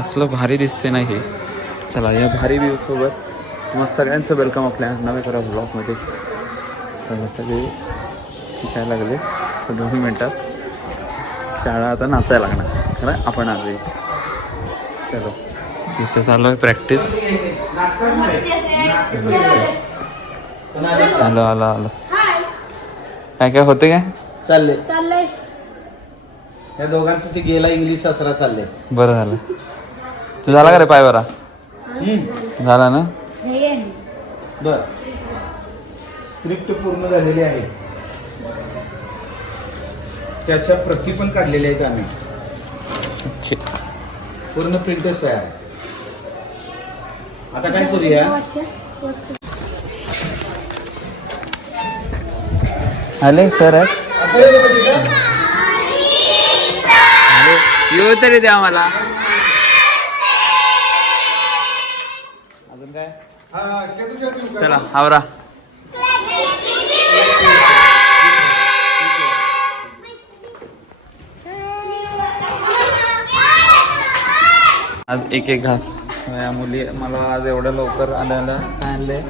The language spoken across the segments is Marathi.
असलं भारी दिसते ना हे. चला या भारी व्ह्यू सोबत तुम्हाला सगळ्यांचं वेलकम आपल्या नव्या करा ब्लॉगमध्ये. तर सगळे शिकायला लागले तर 2 मिनटात शाळा आता नाचायला लागणार खरं आपण आलो. चलो इथं चालू आहे प्रॅक्टिस. आलो आलो आलो. काय काय होते काय चाललंय या दोघांचं ते गेला इंग्लिश सासरा चाललंय. बरं झालं. तू झाला का रे पाय बरा झाला ना. बर स्क्रिप्ट पूर्ण झालेली आहे. त्याच्या प्रती पण काढलेल्या आहेत आम्ही. पूर्ण प्रिंटच आहे. आता काय करूया. आले सर येऊ तरी द्या मला. अजून काय चला आवरा. आज एक एक घास. या मुली मला आज एवढ्या लवकर आल्याला काय आणले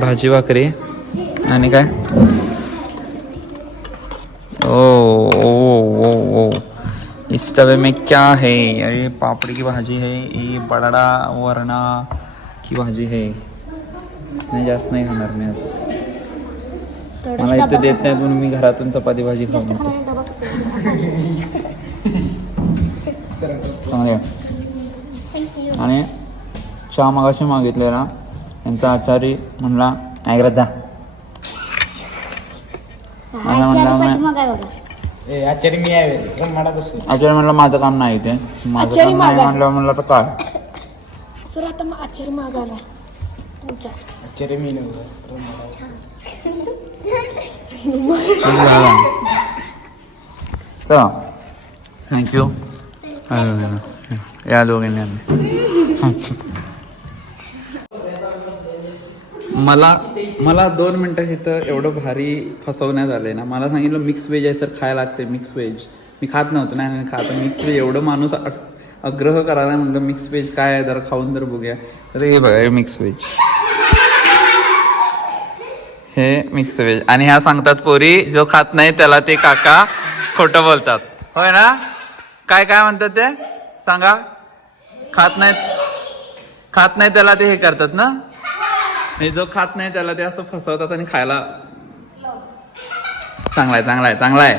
भाजी भाकरी आणि काय ओ ओ ओ ओ इस तवे में क्या है. अरे पापड़ी की भाजी है. ये बटाटा वरणा की भाजी है. नाही जास्त नाही खाणार मी आज. मला इथे देत नाही म्हणून मी घरातून चपाती भाजी खाऊन आणि चहा मागाशी मागितलेला यांचा आचारी म्हणला ऐकत जा. आचार्य मी आहे आचार्य म्हणलं माझं काम नाही ते. माझं काम नाही म्हणलं तर काय सर आता मग आचार्य मागायला आचार्य मी थँक्यू या दोघांनी. मला 2 मिनटं इथं एवढं भारी फसवण्यात आलंय ना. मला सांगितलं मिक्स व्हेज आहे सर खायला लागते मिक्स व्हेज. मी खात नव्हतो नाही खात मिक्स व्हेज. एवढं माणूस आग्रह करायला म्हणलं मिक्स व्हेज काय आहे जरा खाऊन तर बघूया. तर हे बघा हे मिक्स व्हेज. हे मिक्स व्हेज आणि ह्या सांगतात पोरी जो खात नाही त्याला ते काका खोटं बोलतात. होय ना. काय काय म्हणतात ते सांगा. खात नाही त्याला ते हे करतात ना. जो खात नाही त्याला ते असं फसवतात आणि खायला चांगला आहे.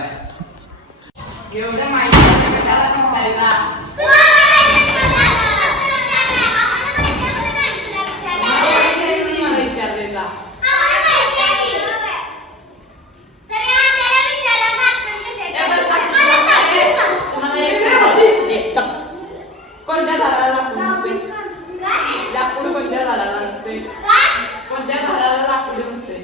कोणत्या झाडाला लाकूड नसते. लाकूड कोणत्या झाडाला नसते. कोणत्या झाडाला लाकूड नसते.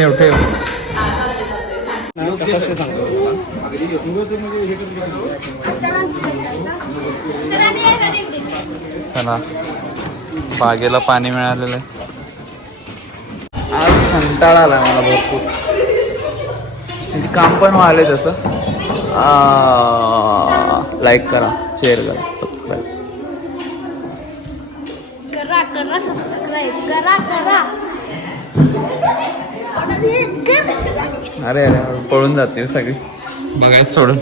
ठेव चला बागेला पाणी मिळालेलं आहे. आज कंटाळा आला मला भरपूर. काम पण व्हायलंय तसं. लाईक करा शेअर करा सबस्क्राईब करा. अरे पळून जातील सगळी बघायच सोडून.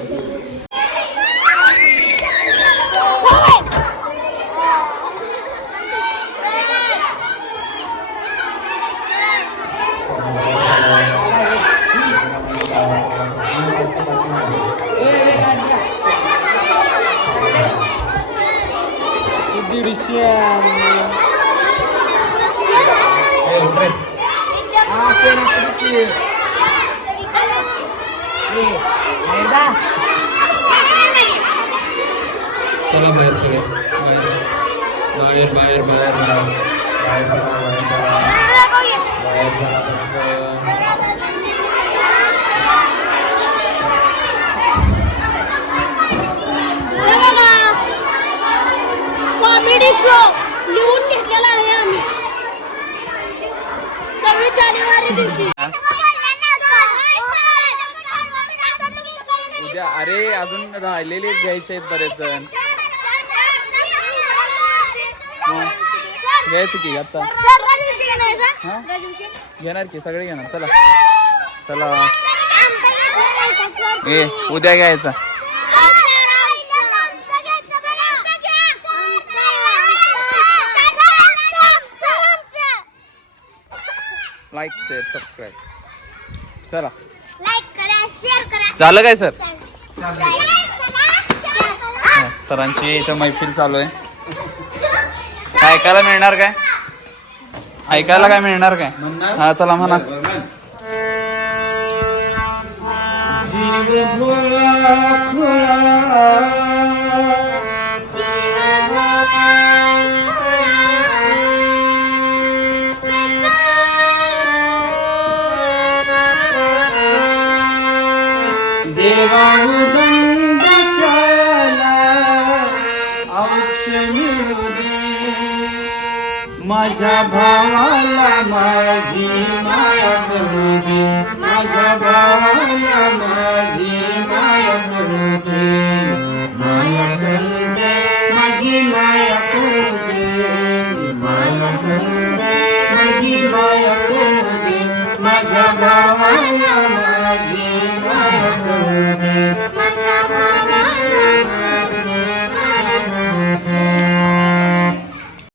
चला बाहेर सगळे बाहेर बाहेर बाहेर बाहेर कॉमेडी शो लिहून घेतलेला आहे आम्ही 26 जानेवारी दिवशी. उद्या अरे अजून राहिलेले घ्यायचे आहेत बरेच जण. घ्यायचं की आता घेणार की सगळे घेणार. चला चला ए उद्या घ्यायचा. Like share subscribe. चला लाईक करा, शेअर करा. झालं काय सर? सरांची इथं मैफिल चालू आहे. काय ऐकायला मिळणार काय? ऐकायला काय मिळणार काय? हा चला म्हणा. जीव भोळा खुळा देवाहू दंड त्याला औक्षण दे माझ्या भावाला माझी माया करू दे माझ्या भावाला माझी